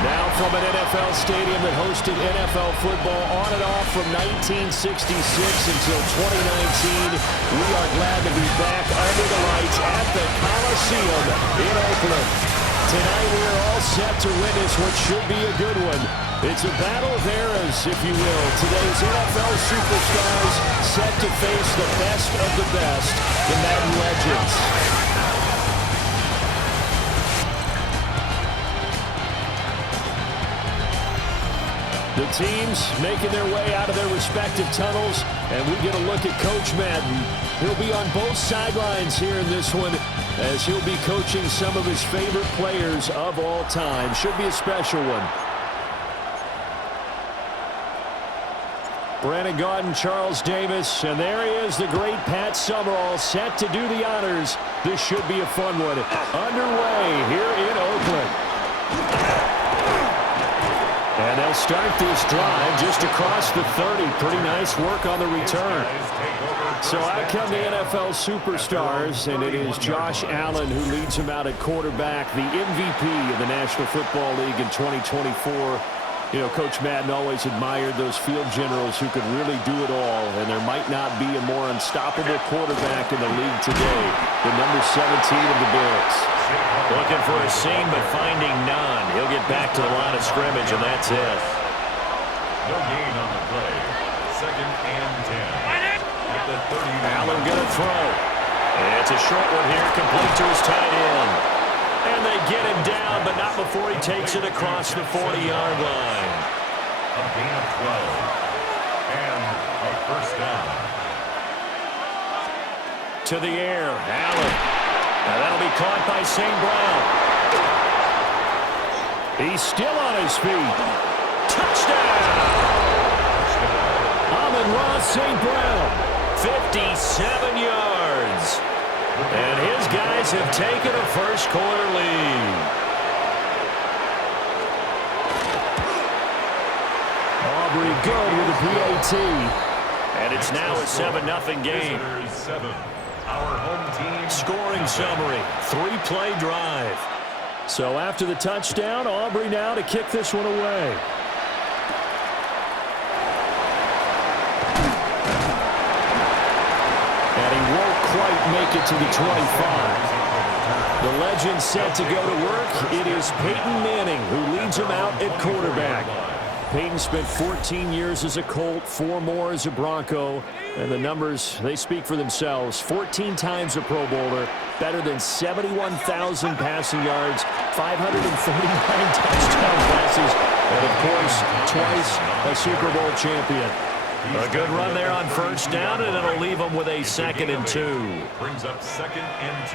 Now from an NFL stadium that hosted NFL football on and off from 1966 until 2019, we are glad to be back under the lights at the Coliseum in Oakland. Tonight we are all set to witness what should be a good one. It's a battle of eras, if you will. Today's NFL superstars set to face the best of the best, the Madden legends. The teams making their way out of their respective tunnels, and we get a look at Coach Madden. He'll be on both sidelines here in this one, as he'll be coaching some of his favorite players of all time. Should be a special one. Brandon Gaudin, Charles Davis, and there he is, the great Pat Summerall, set to do the honors. This should be a fun one. Underway here in Oakland. And they'll start this drive just across the 30. Pretty nice work on the return. So out come the NFL superstars, and it is Josh Allen who leads him out at quarterback, the MVP of the National Football League in 2024. You know, Coach Madden always admired those field generals who could really do it all, and there might not be a more unstoppable quarterback in the league today than number 17 of the Bills. Looking for a seam, but finding none. He'll get back to the line of scrimmage, and that's it. No gain on the play. 2nd and 10. At the 30. Allen going to throw. It's a short one here, complete to his tight end. And they get him down, but not before he takes it across the 40-yard line. A gain of 12. And a first down. To the air, Allen. Now that'll be caught by St. Brown. He's still on his feet. Touchdown! Amon-Ra St. Brown, 57 yards. And his guys have taken a first-quarter lead. Aubrey good with a PAT. And it's now a 7-0 game. Our home team. Scoring summary, 3-play drive. So after the touchdown, Aubrey now to kick this one away. And he won't quite make it to the 25. The legend set to go to work. It is Peyton Manning who leads him out at quarterback. Peyton spent 14 years as a Colt, 4 more as a Bronco. And the numbers, they speak for themselves. 14 times a Pro Bowler, better than 71,000 passing yards, 549 touchdown passes, and, of course, twice a Super Bowl champion. A good run there on first down, and it'll leave them with a 2nd and 2. Brings up 2nd and 2.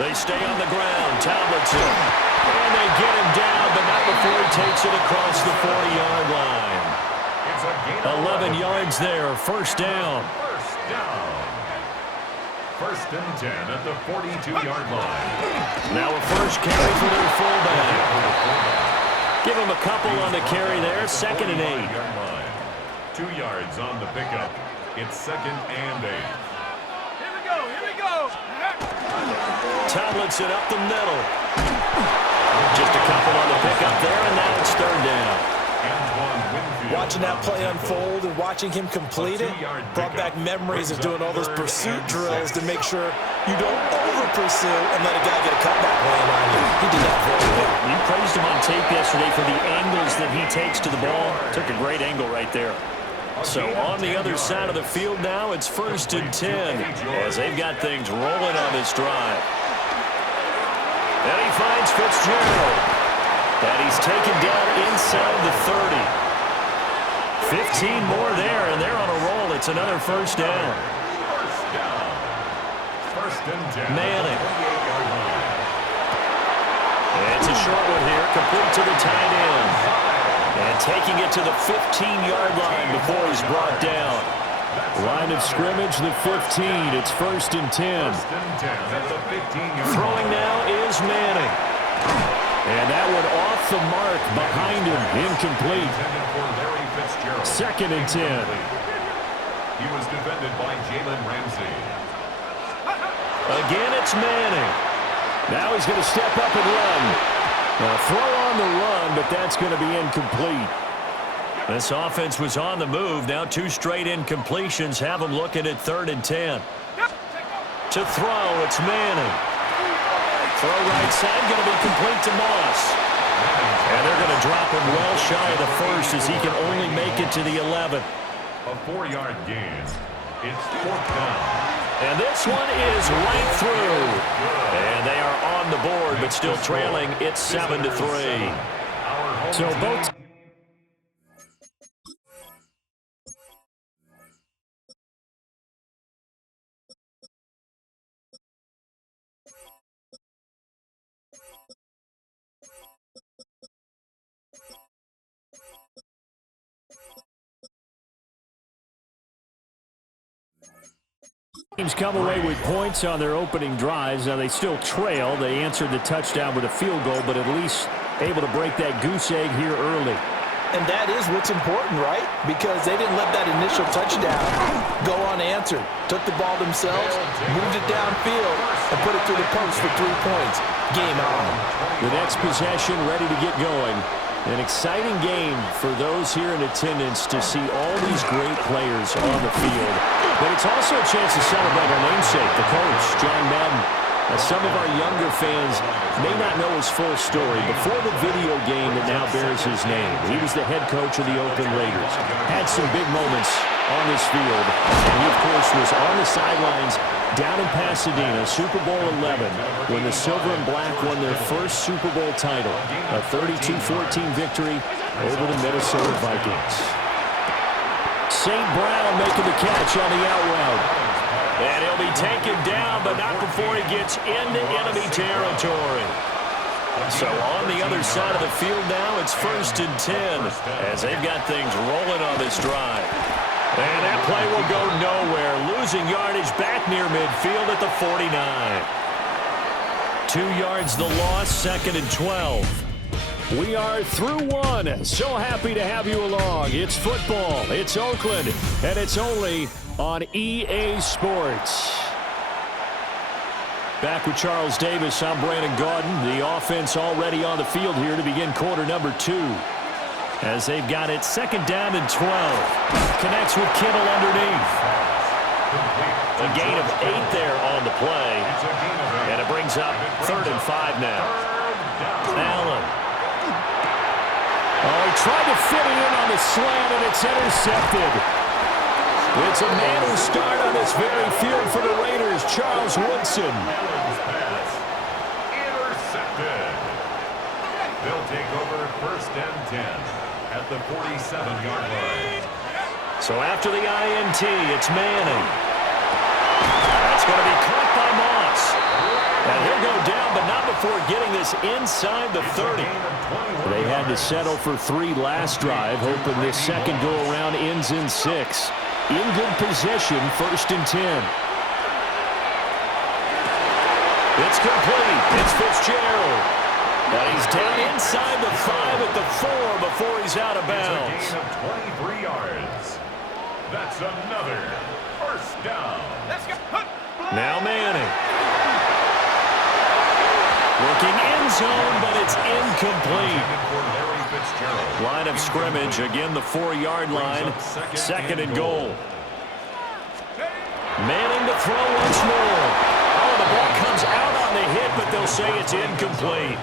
They stay on the ground. Tabletson. And they get him down, but not before he takes it across the 40-yard line. 11 yards there, first down. First down. 1st and 10 at the 42-yard line. Now a first carry for their fullback. Give him a couple on the carry there, 2nd and 8. 2 yards on the pickup. It's 2nd and 8. Here we go. Tabletson up the middle. Just a couple on the pickup there, and now it's 3rd down. Watching that play unfold and watching him complete it brought back memories of doing all those pursuit drills to make sure you don't over-pursue and let a guy get a cutback land on you. He did that very well. You praised him on tape yesterday for the angles that he takes to the ball. Took a great angle right there. So on the other side of the field now, it's 1st and 10 as they've got things rolling on this drive. And he finds Fitzgerald. And he's taken down inside the 30. 15 more there, and they're on a roll. It's another first down. First and 10. Manning. It's a short one here, complete to the tight end. And taking it to the 15-yard line before he's brought down. Line of scrimmage, the 15. It's 1st and 10. Throwing now is Manning. And that one off the mark behind him, incomplete. 2nd and 10. He was defended by Jalen Ramsey. Again, it's Manning. Now he's going to step up and run. A throw on the but that's going to be incomplete. This offense was on the move. Now 2 straight incompletions have them looking at 3rd and 10. To throw, it's Manning. Throw right side, going to be complete to Moss. And they're going to drop him well shy of the first as he can only make it to the 11. A 4-yard gain. It's 4th down. And this one is right through. And they are on the board, but still trailing. It's 7-3. So both teams come away with points on their opening drives. Now they still trail. They answered the touchdown with a field goal, but at least able to break that goose egg here early. And that is what's important, right? Because they didn't let that initial touchdown go unanswered. Took the ball themselves, moved it downfield, and put it through the post for 3 points. Game on. The next possession ready to get going. An exciting game for those here in attendance to see all these great players on the field. But it's also a chance to celebrate our namesake, the coach, John Madden. As some of our younger fans may not know his full story, before the video game that now bears his name, he was the head coach of the Oakland Raiders. Had some big moments on this field. And he, of course, was on the sidelines down in Pasadena, Super Bowl 11, when the Silver and Black won their first Super Bowl title, a 32-14 victory over the Minnesota Vikings. St. Brown making the catch on the out route. And he'll be taken down, but not before he gets into enemy territory. So on the other side of the field now, it's 1st and 10 as they've got things rolling on this drive. And that play will go nowhere. Losing yardage back near midfield at the 49. 2 yards the loss, 2nd and 12. We are through one. So happy to have you along. It's football, it's Oakland, and it's only on EA Sports. Back with Charles Davis, I'm Brandon Gaudin. The offense already on the field here to begin quarter number 2. As they've got it 2nd down and 12. Connects with Kittle underneath. A gain of 8 there on the play. And it brings up 3rd and 5 now. Allen. Oh, he tried to fit it in on the slant, and it's intercepted. It's a man who started on this very field for the Raiders, Charles Woodson. Intercepted. They'll take over 1st and 10 at the 47-yard line. So after the INT, it's Manning. That's going to be caught by Moss. And he'll go down, but not before getting this inside the 30. They had to settle for 3 last drive, hoping this second go-around ends in 6. In good position, 1st and 10. It's complete. It's Fitzgerald. And he's down inside the 5 at the 4 before he's out of bounds. It's a gain of 23 yards. That's another 1st down. Let's go. Now Manning. Looking end zone, but it's incomplete. Line of scrimmage, again the 4-yard line. 2nd and goal. Manning to throw once more. Oh, the ball comes out on the hit, but they'll say it's incomplete.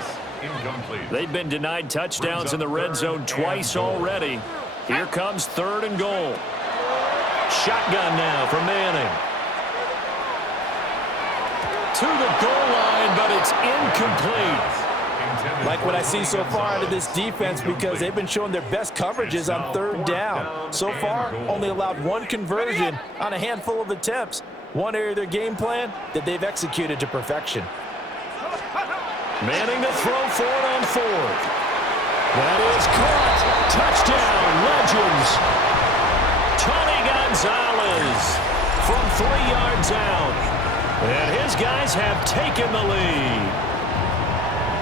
They've been denied touchdowns in the red zone twice already. Here comes 3rd and goal. Shotgun now for Manning. To the goal line, but it's incomplete. Like what I see so far out of this defense, because they've been showing their best coverages on 3rd down. So far, only allowed 1 conversion on a handful of attempts. One area of their game plan that they've executed to perfection. Manning to throw for it on 4th. That is caught. Touchdown, Legends. Tony Gonzalez from 3 yards out. And his guys have taken the lead.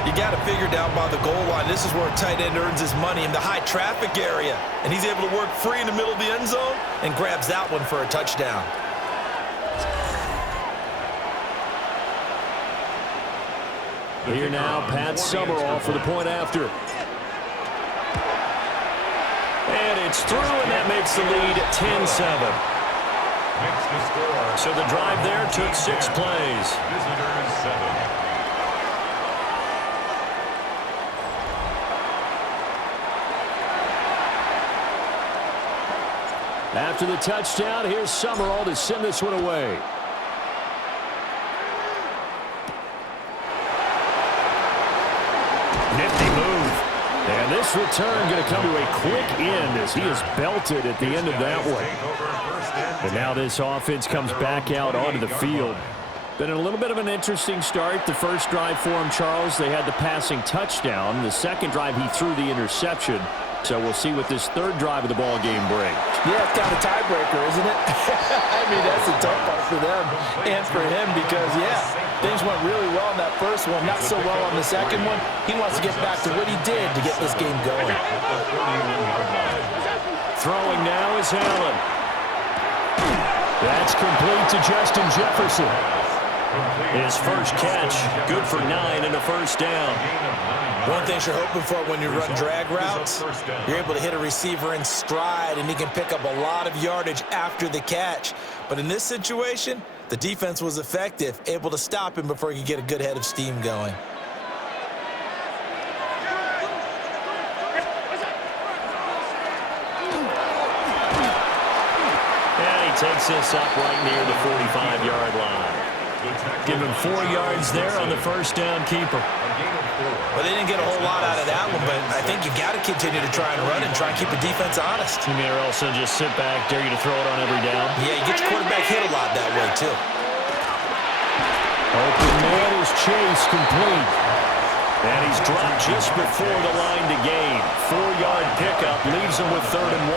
You got to figure down by the goal line. This is where a tight end earns his money, in the high traffic area. And he's able to work free in the middle of the end zone and grabs that one for a touchdown. Here now, Pat Summerall for the point after. And it's through, and that makes the lead 10-7. So the drive there took 6 plays. Visitors 7. After the touchdown, here's Summerall to send this one away. Nifty move. And this return going to come to a quick end as he is belted at the end of that one. And now this offense comes back out onto the field. Been a little bit of an interesting start. The first drive for him, Charles, they had the passing touchdown. The second drive, he threw the interception. So we'll see what this third drive of the ball game brings. Yeah, it's kind of a tiebreaker, isn't it? I mean, that's a tough part for them and for him because, yeah, things went really well in that first one, not so well on the second one. He wants to get back to what he did to get this game going. Throwing now is Allen. That's complete to Justin Jefferson. His first catch, good for 9 and a first down. One thing you're hoping for when you run drag routes, you're able to hit a receiver in stride, and he can pick up a lot of yardage after the catch. But in this situation, the defense was effective, able to stop him before he could get a good head of steam going. And he takes this up right near the 45-yard line. Give him 4 yards there on the first down keeper. Well, they didn't get a whole lot out of that one, but I think you got to continue to try and run and try and keep the defense honest. You mean, or else they'll just sit back, dare you to throw it on every down? Yeah, you get your quarterback hit a lot that way, too. Open man is Chase, complete. And he's dropped just before the line to gain. 4-yard pickup leaves him with 3rd and 1.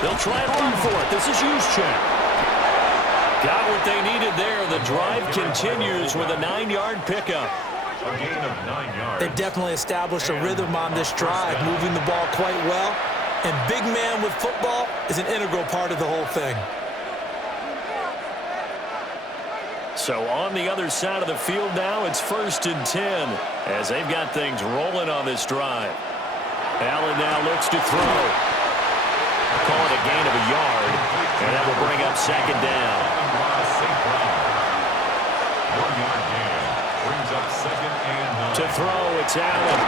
They'll try and run for it. This is Juszczyk. Got what they needed there. The drive continues with a 9-yard pickup. A gain of 9 yards. They've definitely established a rhythm on this drive, moving the ball quite well. And big man with football is an integral part of the whole thing. So on the other side of the field now, it's 1st and 10 as they've got things rolling on this drive. Allen now looks to throw. Call it a gain of a yard, and that will bring up 2nd down. 1-yard gain brings up 2nd and 9. To throw, it's Allen.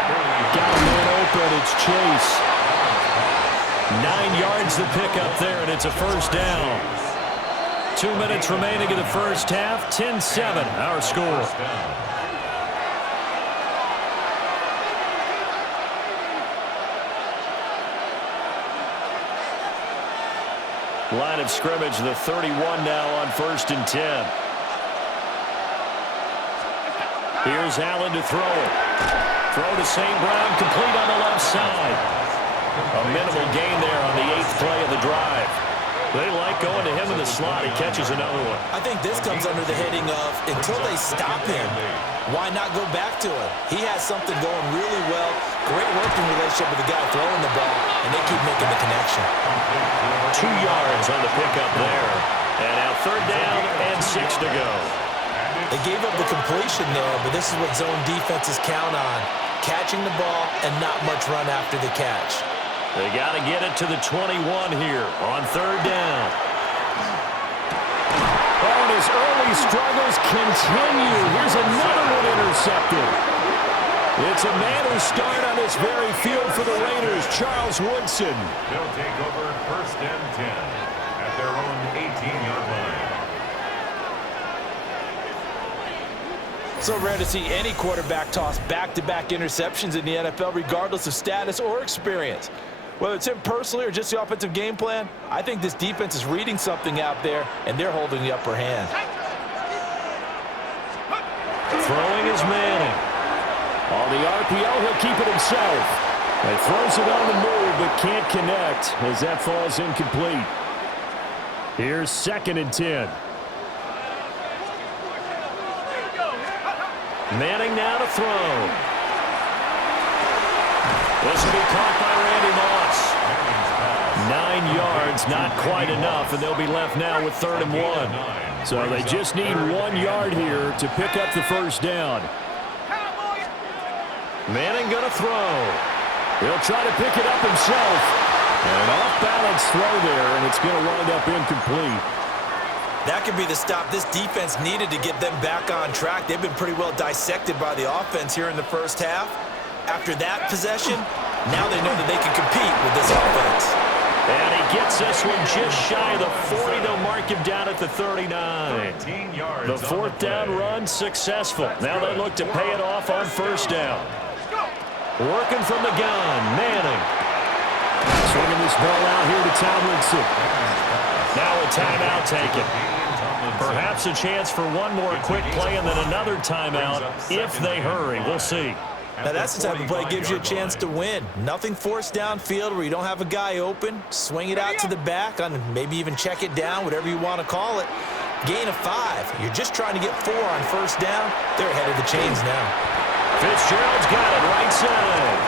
Got a man open, it's Chase. 9 yards to pick up there, and it's a first down. 2 minutes remaining in the first half. 10-7, our score. Line of scrimmage, the 31 now on 1st and 10. Here's Allen to throw it. Throw to St. Brown, complete on the left side. A minimal gain there on the 8th play of the drive. They like going to him in the slot. He catches another one. I think this comes under the heading of until they stop him, why not go back to him? He has something going really well. Great working relationship with the guy throwing the ball, and they keep making the connection. 2 yards on the pickup there. And now 3rd down and 6 to go. They gave up the completion there, but this is what zone defenses count on. Catching the ball and not much run after the catch. They got to get it to the 21 here on 3rd down. Oh, and his early struggles continue. Here's another one intercepted. It's a manner start on this very field for the Raiders. Charles Woodson. They'll take over 1st and 10 at their own 18-yard line. So rare to see any quarterback toss back-to-back interceptions in the NFL, regardless of status or experience. Whether it's him personally or just the offensive game plan, I think this defense is reading something out there, and they're holding the upper hand. Throwing is Manning. On the RPO, he'll keep it himself. And throws it on the move, but can't connect as that falls incomplete. Here's 2nd and 10. Manning now to throw. This will be caught by Randy Moss. 9 yards, not quite enough, and they'll be left now with 3rd and 1. So they just need 1 yard here to pick up the first down. Manning going to throw. He'll try to pick it up himself. And an off-balance throw there, and it's going to wind up incomplete. That could be the stop this defense needed to get them back on track. They've been pretty well dissected by the offense here in the first half. After that possession, now they know that they can compete with this offense. And he gets this one just shy of the 40. They'll mark him down at the 39. The fourth down run successful. Now they look to pay it off on first down. Working from the gun, Manning. Swinging this ball out here to Tomlinson. Now a timeout taken. Perhaps a chance for one more quick play and then another timeout if they hurry. We'll see. Now that's the type of play that gives you a chance to win. Nothing forced downfield where you don't have a guy open. Swing it out to the back, on maybe even check it down, whatever you want to call it. Gain of 5. You're just trying to get 4 on first down. They're ahead of the chains now. Fitzgerald's got it right side.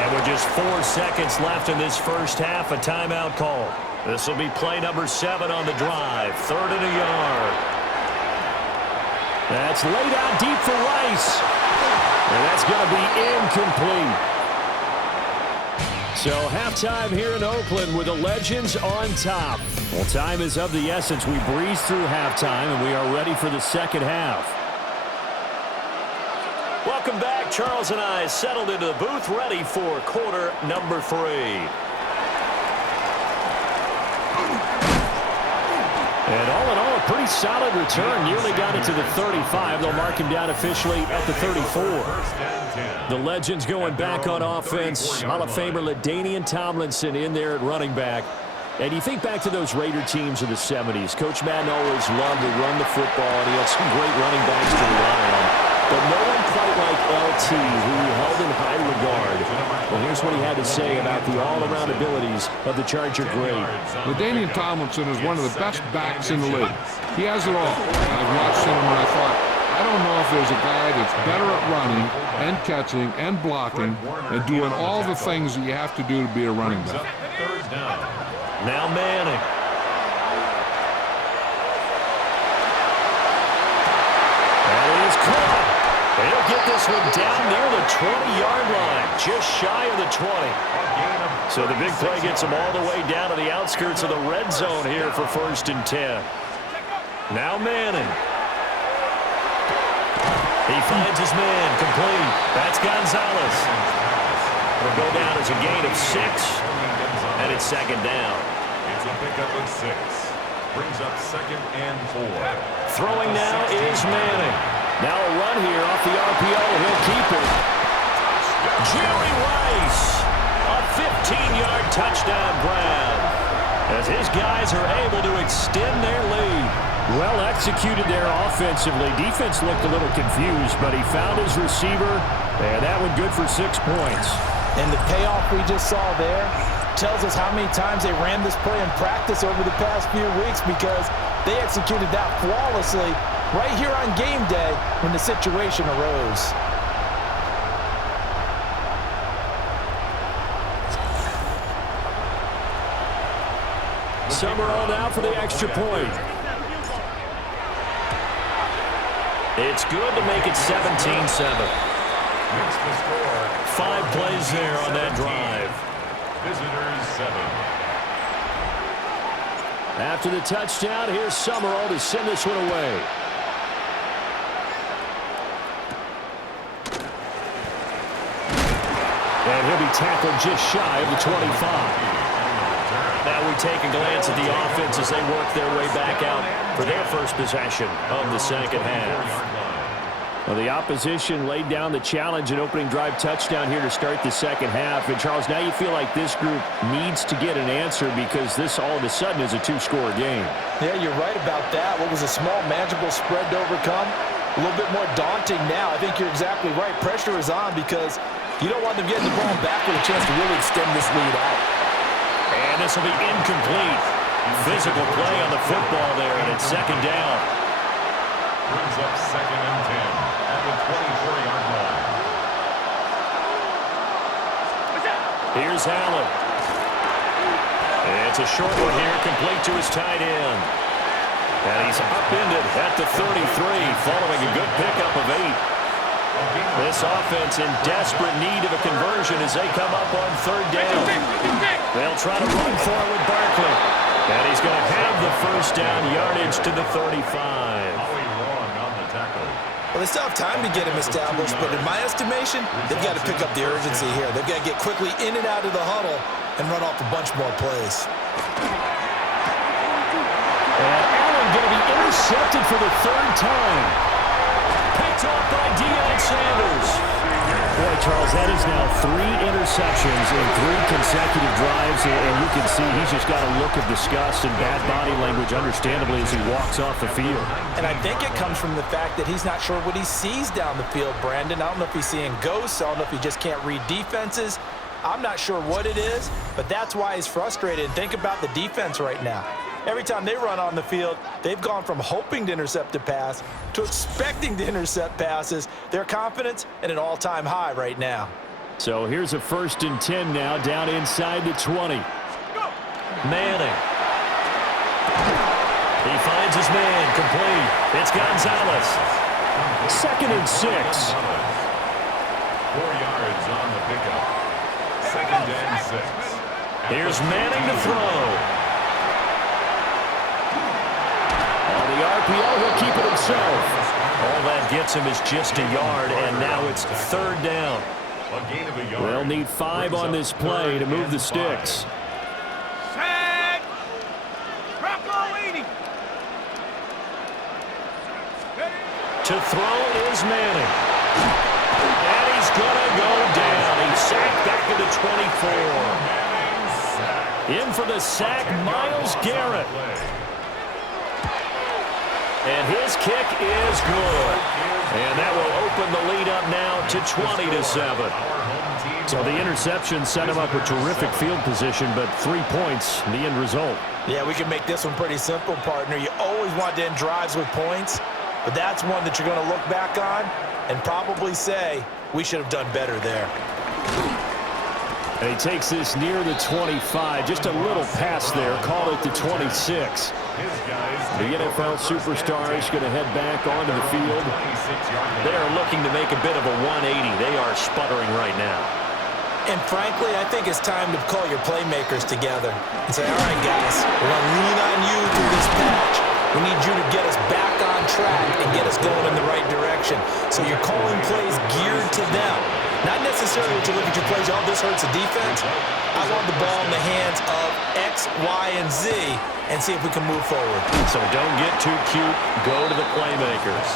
And with just 4 seconds left in this first half, a timeout call. This will be play number 7 on the drive. 3rd and a yard. That's laid out deep for Rice. And that's going to be incomplete. So halftime here in Oakland with the Legends on top. Well, time is of the essence. We breeze through halftime, and we are ready for the second half. Welcome back. Charles and I settled into the booth, ready for quarter number 3. And all in all, a pretty solid return. Nearly got it to the 35. They'll mark him down officially at the 34. The Legends going back on offense. Hall of Famer LaDainian Tomlinson in there at running back. And you think back to those Raider teams of the 70s. Coach Madden always loved to run the football, and he had some great running backs to rely on. But no one quite like LT, who he held in high regard. Well, here's what he had to say about the all-around abilities of the Charger great. LaDainian Tomlinson is one of the best backs in the league. He has it all. I've watched him and I thought, I don't know if there's a guy that's better at running and catching and blocking and doing all the things that you have to do to be a running back. Now Manning. That is caught. He'll get this one down near the 20-yard line, just shy of the 20. So the big play gets him all the way down to the outskirts of the red zone here for 1st and 10. Now Manning. He finds his man, complete. That's Gonzalez. It'll go down as a gain of 6, and it's 2nd down. It's a pickup of 6. Brings up 2nd and 4. Throwing now is Manning. Now a run here off the RPO. He'll keep it. Jerry Rice, a 15-yard touchdown grab, as his guys are able to extend their lead. Well executed there offensively. Defense looked a little confused, but he found his receiver, and that one good for 6 points. And the payoff we just saw there tells us how many times they ran this play in practice over the past few weeks, because they executed that flawlessly right here on game day when the situation arose. Summerall now for the extra point. It's good to make it 17-7. 5 plays there on that drive. Visitors 7. After the touchdown, here's Summerall to send this one away. And he'll be tackled just shy of the 25. Now we take a glance at the offense as they work their way back out for their first possession of the second half. Well, the opposition laid down the challenge and opening drive touchdown here to start the second half. And, Charles, now you feel like this group needs to get an answer, because this all of a sudden is a 2-score game. Yeah, you're right about that. What was a small, manageable spread to overcome, a little bit more daunting now. I think you're exactly right. Pressure is on, because you don't want them getting the ball back with a chance to really extend this lead out. And this will be incomplete. Physical play on the football there, and it's 2nd down. Brings up 2nd and 10 at the 24-yard line. Here's Allen. It's a short one here, complete to his tight end. And he's upended at the 33, following a good pickup of 8. This offense in desperate need of a conversion as they come up on third down. They'll try to run for it with Barkley. And he's going to have the first down, yardage to the 35. Well, they still have time to get him established, but in my estimation, they've got to pick up the urgency here. They've got to get quickly in and out of the huddle and run off a bunch more plays. And Allen going to be intercepted for the third time. Picked off by Deion Sanders. Boy, Charles, that is now 3 interceptions in 3 consecutive drives, and you can see he's just got a look of disgust and bad body language, understandably, as he walks off the field. And I think it comes from the fact that he's not sure what he sees down the field, Brandon. I don't know if he's seeing ghosts. I don't know if he just can't read defenses. I'm not sure what it is, but that's why he's frustrated. And think about the defense right now. Every time they run on the field, they've gone from hoping to intercept a pass to expecting to intercept passes. Their confidence at an all-time high right now. So here's a 1st and 10 now, down inside the 20. Manning. He finds his man, complete. It's Gonzalez. 2nd and 6. 4 yards on the pickup. 2nd and 6. Here's Manning to throw. The RPO, he'll keep it himself. All that gets him is just a yard, and now it's 3rd down. They'll need 5 on this play to move the sticks. Sack. Drop goal 80. To throw is Manning. And he's going to go down. He's sacked back to the 24. In for the sack, Myles Garrett. And his kick is good. And that will open the lead up now to 20-7. So the interception set him up a terrific field position, but 3 points, the end result. Yeah, we can make this one pretty simple, partner. You always want to end drives with points, but that's one that you're going to look back on and probably say, we should have done better there. And he takes this near the 25. Just a little pass there. Call it the 26. The NFL superstars going to head back onto the field. They are looking to make a bit of a 180. They are sputtering right now. And frankly, I think it's time to call your playmakers together and say, all right, guys, we're going to lean on you through this patch. We need you to get us back on track and get us going in the right direction. So you're calling plays geared to them. Not necessarily what you look at your plays, oh, this hurts the defense. I want the ball in the hands of X, Y, and Z and see if we can move forward. So don't get too cute. Go to the playmakers.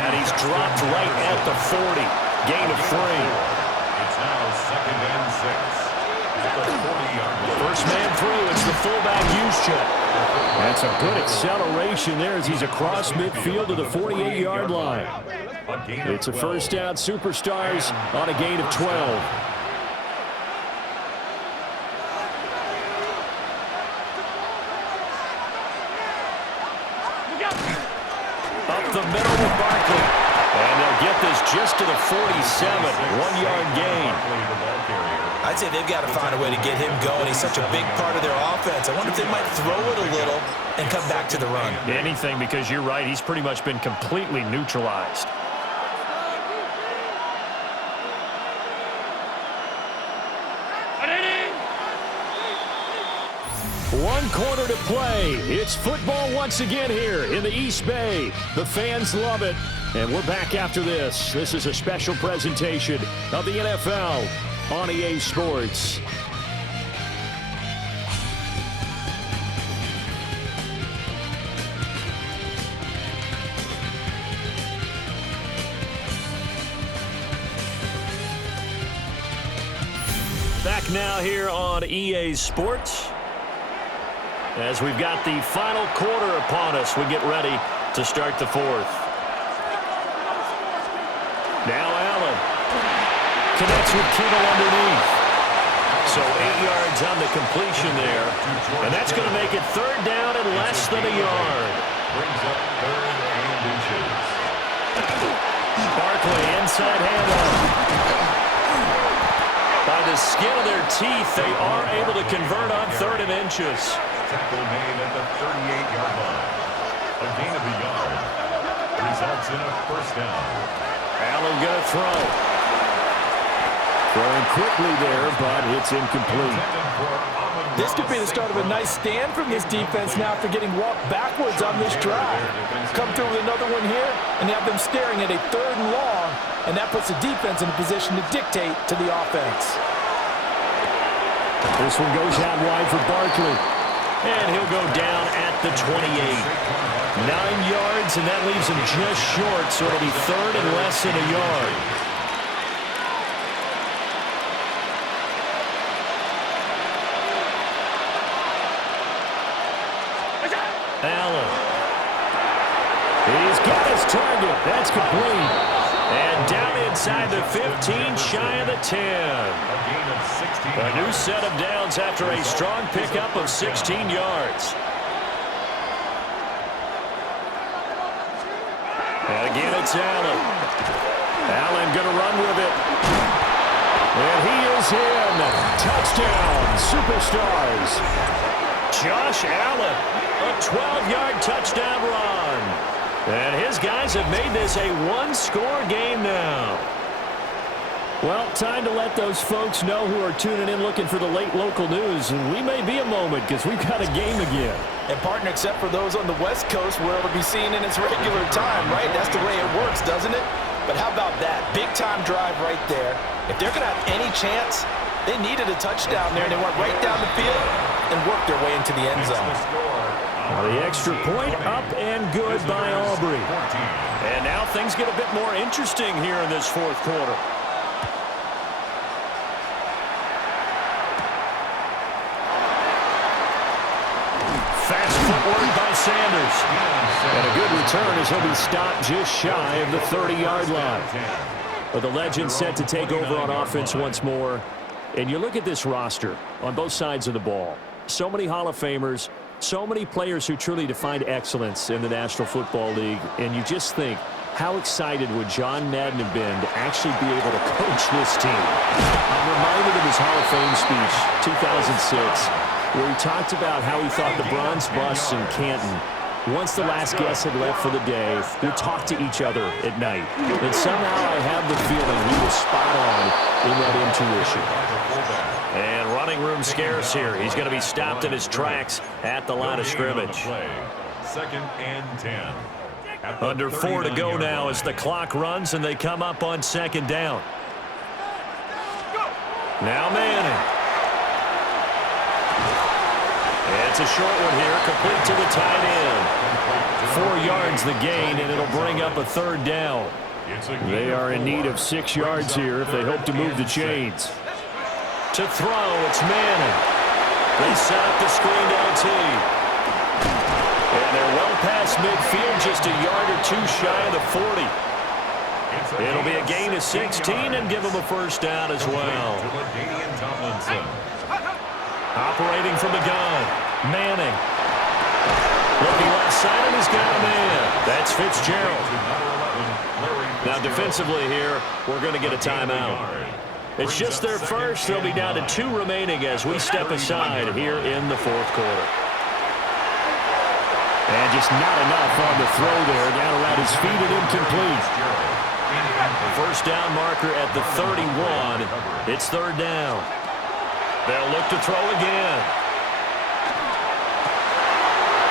And he's dropped right at the 40. Gain of 3. It's now 2nd and 6. At the 40-yard line. First man through. It's the fullback use check. That's a good acceleration there as he's across midfield to the 48-yard line. It's a 1st down, superstars on a gain of 12. Up the middle with Barkley. And they'll get this just to the 47. 1-yard gain. I'd say they've got to find a way to get him going. He's such a big part of their offense. I wonder if they might throw it a little and come back to the run. Anything, because you're right. He's pretty much been completely neutralized. One quarter to play. It's football once again here in the East Bay. The fans love it. And we're back after this. This is a special presentation of the NFL on EA Sports. Back now here on EA Sports. As we've got the final quarter upon us, we get ready to start the 4th. Now Allen connects with Kittle underneath. So 8 yards on the completion there. And that's going to make it 3rd down and less than a yard. Brings up 3rd and inches. Barkley inside handoff. By the skin of their teeth, they are able to convert on 3rd and inches. Tackle made at the 38-yard line. A gain of a yard results in a 1st down. Allen going to throw. Throwing quickly there, but it's incomplete. This could be the start of a nice stand from this defense now after getting walked backwards on this drive. Come through with another one here, and you have them staring at a 3rd and long, and that puts the defense in a position to dictate to the offense. This one goes out wide for Barkley. And he'll go down at the 28. 9 yards, and that leaves him just short, so it'll be 3rd and less than a yard. Allen. He's got his target. That's complete. And down inside the 15, shy of the 10. A new set of downs after a strong pickup of 16 yards. And again, it's Allen. Allen going to run with it. And he is in. Touchdown, Superstars. Josh Allen, a 12-yard touchdown run. And his guys have made this a one-score game now. Well, time to let those folks know who are tuning in looking for the late local news. And we may be a moment because we've got a game again. And, partner, except for those on the West Coast where it'll be seen in its regular time, right? That's the way it works, doesn't it? But how about that? Big-time drive right there. If they're going to have any chance, they needed a touchdown there, and they went right down the field and worked their way into the end zone. The extra point up and good by Aubrey. And now things get a bit more interesting here in this 4th quarter. Fast footwork by Sanders. And a good return as he'll be stopped just shy of the 30-yard line. But the legend set to take over on offense once more. And you look at this roster on both sides of the ball. So many Hall of Famers, so many players who truly defined excellence in the National Football League. And you just think, how excited would John Madden have been to actually be able to coach this team? I'm reminded of his Hall of Fame speech, 2006, where he talked about how he thought the bronze busts in Canton, once the last guest had left for the day, would talk to each other at night. And somehow I have the feeling he was spot on in that intuition. And running room scarce here. He's going to be stopped in his tracks at the line of scrimmage. 2nd and 10. Under 4 to go now as the clock runs and they come up on 2nd down. Now Manning. It's a short one here, complete to the tight end. 4 yards the gain, and it'll bring up a 3rd down. They are in need of 6 yards here if they hope to move the chains. To throw, it's Manning. They set up the screen LT. And they're well past midfield, just a yard or 2 shy of the 40. It'll be a gain of 16 and give them a 1st down as well. Operating from the gun, Manning. Looking left side, and he's got a man. That's Fitzgerald. Now defensively here, we're going to get a timeout. It's just their first. They'll be down to 2 remaining as we step aside here in the 4th quarter. And just not enough on the throw there. Down around his feet and incomplete. 1st down marker at the 31. It's 3rd down. They'll look to throw again.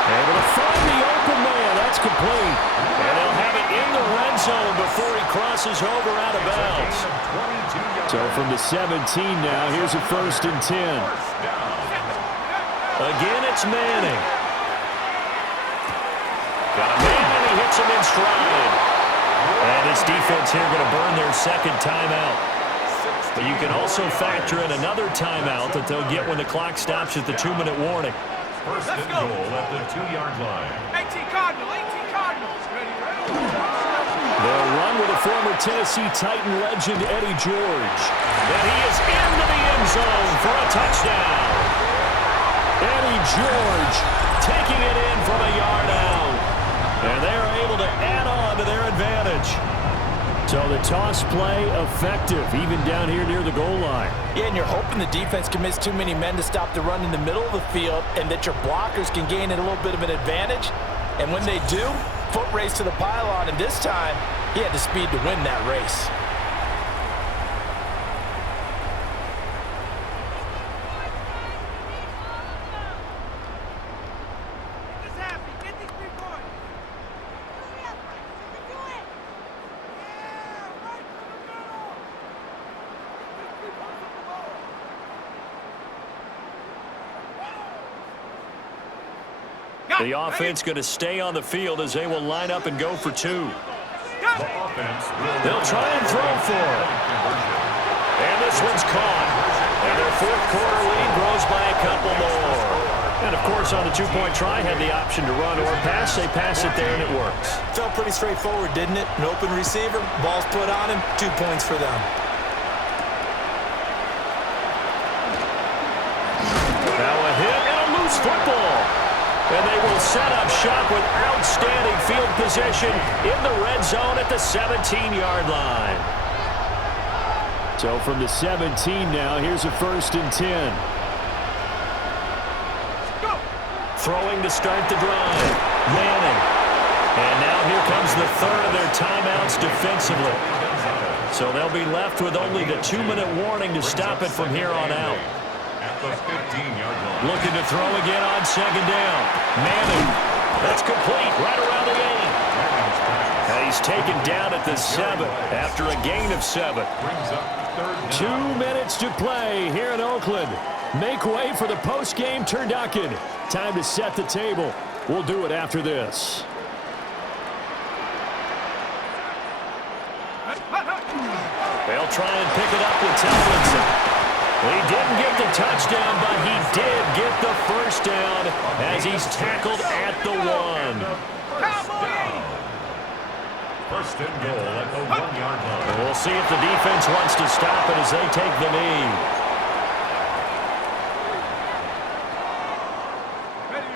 Able to find the open man. That's complete. And they'll have it in the red zone before he crosses over out of bounds. So from the 17 now, here's a 1st and 10. Again, it's Manning. Got a man, and he hits him in stride. And this defense here going to burn their 2nd timeout. But you can also factor in another timeout that they'll get when the clock stops at the 2-minute warning. 1st and goal at the 2-yard line. 18 Cardinals. They'll run with a former Tennessee Titan legend, Eddie George. And he is into the end zone for a touchdown. Eddie George taking it in from a yard out. And they're able to add on to their advantage. So the toss play effective, even down here near the goal line. Yeah, and you're hoping the defense commits too many men to stop the run in the middle of the field and that your blockers can gain a little bit of an advantage. And when they do, foot race to the pylon, and this time He had the speed to win that race. The offense going to stay on the field as they will line up and go for two. They'll try and throw for it. And this one's caught. And their fourth quarter lead grows by a couple more. And, of course, on the two-point try, had the option to run or pass. They pass it there, and it works. Felt pretty straightforward, didn't it? An open receiver, ball's put on him, 2 points for them. Now a hit and a loose football. And they will set up shop with outstanding field position in the red zone at the 17-yard line. So from the 17 now, here's a 1st and 10. Go. Throwing to start the drive. Manning. And now here comes the third of their timeouts defensively. So they'll be left with only the 2-minute warning to stop it from here on out. The 15-yard line. Looking to throw again on 2nd down. Manning. That's complete right around the 8. And he's taken down at the 7 after a gain of 7. Brings up 3rd down. 2 minutes to play here in Oakland. Make way for the post-game turducken. Time to set the table. We'll do it after this. They'll try and pick it up with Tomlinson. He didn't get the touchdown, but he did get the 1st down as he's tackled at the 1. 1st and goal at the 1-yard line. We'll see if the defense wants to stop it as they take the knee.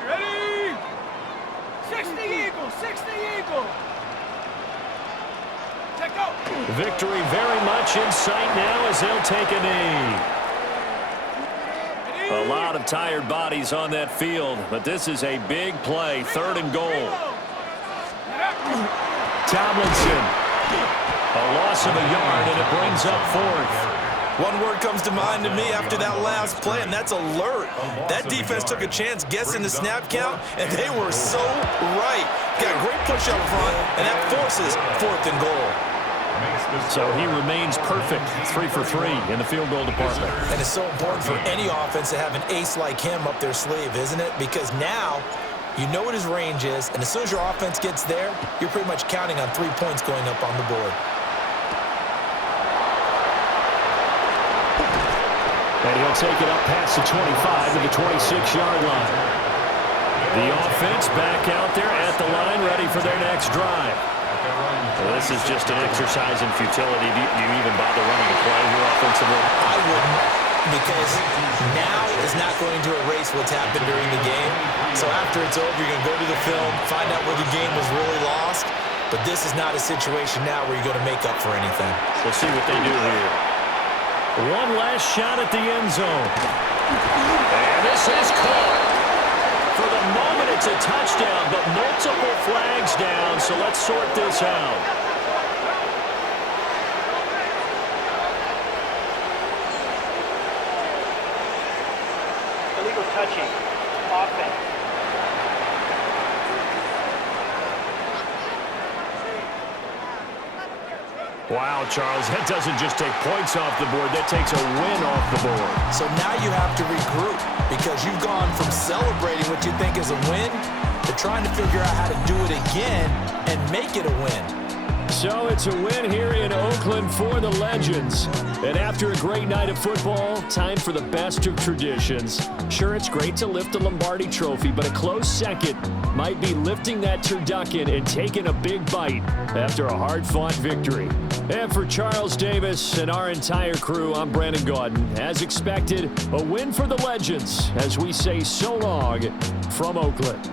Ready? 60 Eagles, 60 Eagles. Check out. Victory very much in sight now as they'll take a knee. A lot of tired bodies on that field, but this is a big play. 3rd and goal. Tomlinson. A loss of a yard, and it brings up 4th. One word comes to mind to me after that last play, and that's alert. That defense took a chance guessing the snap count, and they were so right. Got a great push up front, and that forces 4th and goal. So he remains perfect, 3 for 3 in the field goal department. And it's so important for any offense to have an ace like him up their sleeve, isn't it? Because now you know what his range is, and as soon as your offense gets there, you're pretty much counting on 3 points going up on the board. And he'll take it up past the 25 to the 26-yard line. The offense back out there at the line, ready for their next drive. Well, this is just an exercise in futility. Do you even bother running a play here offensively? I wouldn't, because now is not going to erase what's happened during the game. So after it's over, you're going to go to the film, find out where the game was really lost. But this is not a situation now where you're going to make up for anything. We'll see what they do here. One last shot at the end zone. And this is caught. For the moment, it's a touchdown, but multiple flags down, so let's sort this out. Illegal touching. Offense. Wow, Charles, that doesn't just take points off the board. That takes a win off the board. So now you have to regroup, because you've gone from celebrating what you think is a win to trying to figure out how to do it again and make it a win. So it's a win here in Oakland for the Legends. And after a great night of football, time for the best of traditions. Sure, it's great to lift the Lombardi Trophy, but a close second might be lifting that turducken and taking a big bite after a hard-fought victory. And for Charles Davis and our entire crew, I'm Brandon Gaudin. As expected, a win for the Legends as we say so long from Oakland.